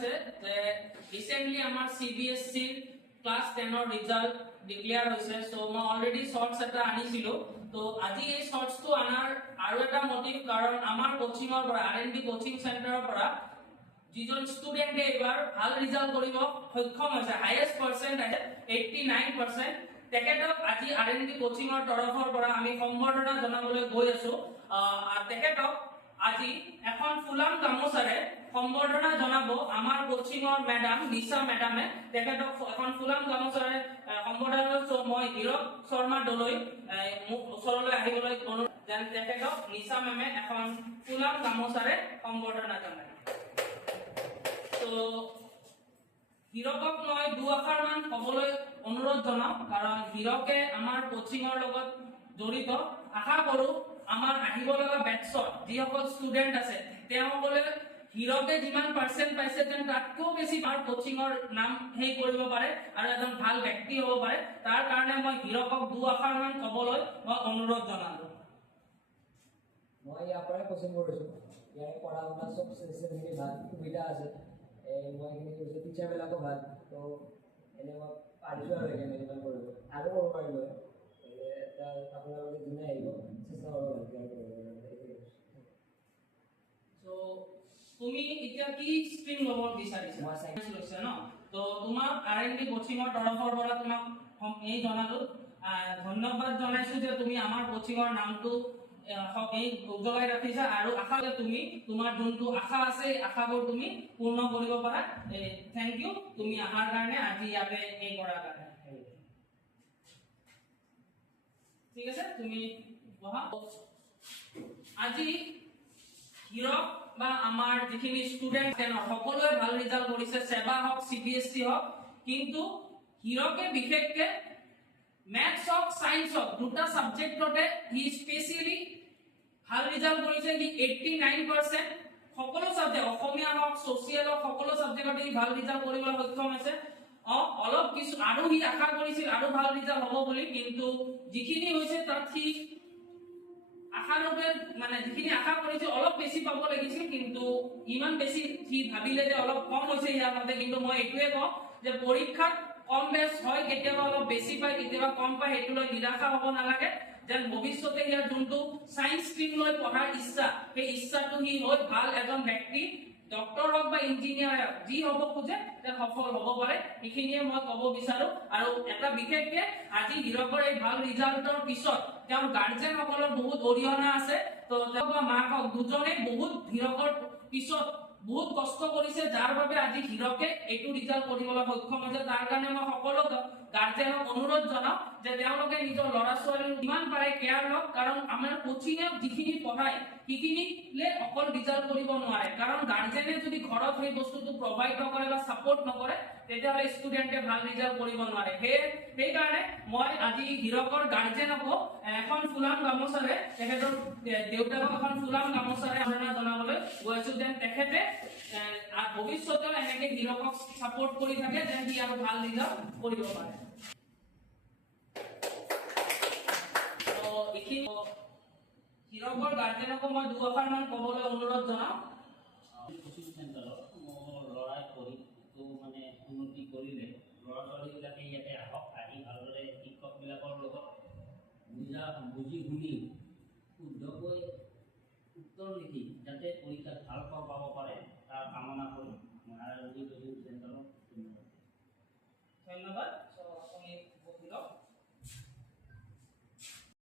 হৈছে যে ৰিসেন্টলি আমাৰ CBSE ক্লাস 10 ৰ ৰিজাল্ট ডিক্লেয়াৰ হৈছে সো মই অলৰেডি শৰ্টস এটা আনিছিলো তো আজি এই শৰ্টসটো আনাৰ আৰু এটা মোটিভ কাৰণ আমাৰ কোচিংৰ পৰা R&D কোচিং সেন্টাৰৰ পৰা যিজন ষ্টুডেন্টে এবাৰ ভাল ৰিজাল্ট কৰিব সক্ষম হৈছে হাইয়েস্ট পাৰ্সেন্ট আছে 89% তেখেতক আজি R&D কোচিংৰ তৰফৰ পৰা আমি সম্বৰ্ধনা জনাবলৈ গৈ আছো তেখেতক আজি এখন ফুলাম গামোচাৰে সম্বৰ্ধনা জনাব আমাৰ কোচিংৰ ম্যাডাম নিশা ম্যাডামে তেখেতক এখন ফুলাম গামোচাৰে সম্বৰ্ধনা জনাইছো মই হিৰক শৰ্মা দলৈ ওচৰলৈ আহিবলৈ অনুৰোধ যেন তেখেতক নিশা মেমে এখন ফুলাম গামোচাৰে সম্বৰ্ধনা জনায় তো হিৰকক মই দুআষাৰ মান ক'বলৈ অনুৰোধ জনাম কাৰণ হিৰকে আমাৰ কোচিংৰ লগত জড়িত আশা কৰো আমাৰ আহিব লগা বেটছত যিসকল ষ্টুডেন্ট আছে তেওঁলোকে হিৰকে যিমান পাৰ্সেন্ট পাইছে তেন তাতকৈ বেছি আমাৰ কোচিংৰ নাম হেই কৰিব পাৰে আৰু এজন ভাল ব্যক্তি হ'ব পাৰে তাৰ কাৰণে মই হিৰকক দুআষাৰ মান ক'বলৈ মই অনুৰোধ জনালো মই ইয়াৰ পৰাই কোচিং কৰিছো ইয়াৰ পঢ়া শুনা সব ফেচিলিটি ভাল সুবিধা আছে মই এখিনি কৈছো টিচাৰবিলাকো ভাল তো এনে মই পাৰিছো আৰু একেবাৰে কৰিব আৰু কৰিব পাৰিলো আপোনালোকে যোনে আহিব চেষ্টা কৰিব সো তুমি এতিয়া কি স্ট্ৰিম ল'ব বিচাৰিছা মই সায়েন্স লৈছে ন তো তোমাক R&D কোচিংৰ তৰফৰ পৰা তোমাক এই জনালো ধন্যবাদ জনাইছো যে তুমি আমাৰ কোচিংৰ নামটো এই উজ্জ্বলাই ৰাখিছা আৰু আশা যে তুমি তোমাৰ যোনটো আশা আছে আশাবোৰ তুমি পূৰ্ণ কৰিব পাৰা থ্যাংক ইউ তুমি আহাৰ কাৰণে আজি ইয়াতে এই কৰাৰ কাৰণে ঠিক আছে তুমি বহা আজি হিৰক বা আমাৰ যিখিনি ষ্টুডেন্ট সকলোৱে ভাল ৰিজাল্ট কৰিছে সেবা হওক CBSE হওক কিন্তু হিৰকে বিশেষকে ম্যাথছ হওক সায়েন্স হওক দুটা সাবজেক্টতে হি স্পেশালি ভাল ৰিজাল্ট কৰিছে হি 89% সকলো সাবজেক্ট অসমীয়া হওক সোশিয়াল হওক সকলো সাবজেক্টতে হি ভাল ৰিজাল্ট কৰিবলৈ সক্ষম হৈছে অলপ কিছু আৰু হি আশা কৰিছিল আৰু ভাল ৰিজাল্ট হ'ব বুলি কিন্তু যিখিনি হৈছে তাত হি আশাৰূপে মানে যিখিনি আশা কৰিছে অলপ বেছি পাব লাগিছিল কিন্তু ইমান বেছি হি ভাবিলে যে অলপ কম হৈছে ইয়াৰ মতে কিন্তু মই এইটোৱে কওঁ যে পৰীক্ষাত কম বেছ হয় কেতিয়াবা অলপ বেছি পায় কেতিয়াবা কম পায় হেতু লৈ নিৰাশা হ'ব নালাগে যেন ভৱিষ্যতে ইয়াৰ যোনটো সায়েন্স স্ট্ৰীম লৈ পঢ়াৰ ইচ্ছা সেই ইচ্ছাটো হি হৈ ভাল এজন ব্যক্তি ডক্টৰ হওক বা ইঞ্জিনিয়াৰ হওক যি হ'ব খোজে তেন সফল হ'ব পাৰে এইখিনিয়ে মই ক'ব বিচাৰো আৰু এটা বিশেষকে আজি হিৰকৰ এই ভাল ৰিজাল্টৰ পিছত তেওঁৰ গাৰ্জেন সকলৰ বহুত অৰিহণা আছে তো তেওঁ মাক হওক দুজনে বহুত হিৰকৰ পিছত বহুত কষ্ট কৰিছে যাৰ বাবে আজি হিৰকে এইটো ৰিজাল্ট কৰিবলৈ সক্ষম হৈছে তাৰ কাৰণে মই সকলো গাৰ্জেনক অনুৰোধ জনাও যে তেওঁলোকে নিজৰ ল'ৰা ছোৱালীৰ যিমান পাৰে কেয়াৰ লওক কাৰণ আমাৰ কোচিংয়ে যিখিনি পঢ়ায় সেইখিনিলে অকল ৰিজাল্ট কৰিব নোৱাৰে কাৰণ গাৰ্জেনে যদি ঘৰত সেই বস্তুটো প্ৰভাইড নকৰে বা সাপোৰ্ট নকৰে তেতিয়াহ'লে ষ্টুডেন্টে ভাল ৰিজাল্ট কৰিব নোৱাৰে সেই কাৰণে মই আজি হিৰকৰ গাৰ্জেনকো এখন ফুলাম গামোচাৰে তেখেতৰ দেউতাকক এখন ফুলাম গামোচাৰে সম্বৰ্ধনা জনাবলৈ গৈছো যেন তেখেতে ভৱিষ্যতে এনেকে হিৰকক সাপোৰ্ট কৰি থাকে যেন সি আৰু ভাল ৰিজাল্ট কৰিব পাৰে তো এইখিনি হিৰকৰ গাৰ্জেনকো মই দুআষাৰ মান ক'বলৈ অনুৰোধ জনাও কোচিং চেণ্টাৰত মোৰ ল'ৰাই পঢ়ি তো মানে উন্নতি কৰিলে ল'ৰা ছোৱালীবিলাকে ইয়াতে আহক আহি ভালদৰে শিক্ষকবিলাকৰ লগত বুজি শুনি শুদ্ধকৈ উত্তৰ লিখি যাতে পৰীক্ষাত ভাল ফল পাব পাৰে তাৰ কামনা কৰি মই R&D কোচিং চেণ্টাৰক ধন্যবাদ ধন্যবাদ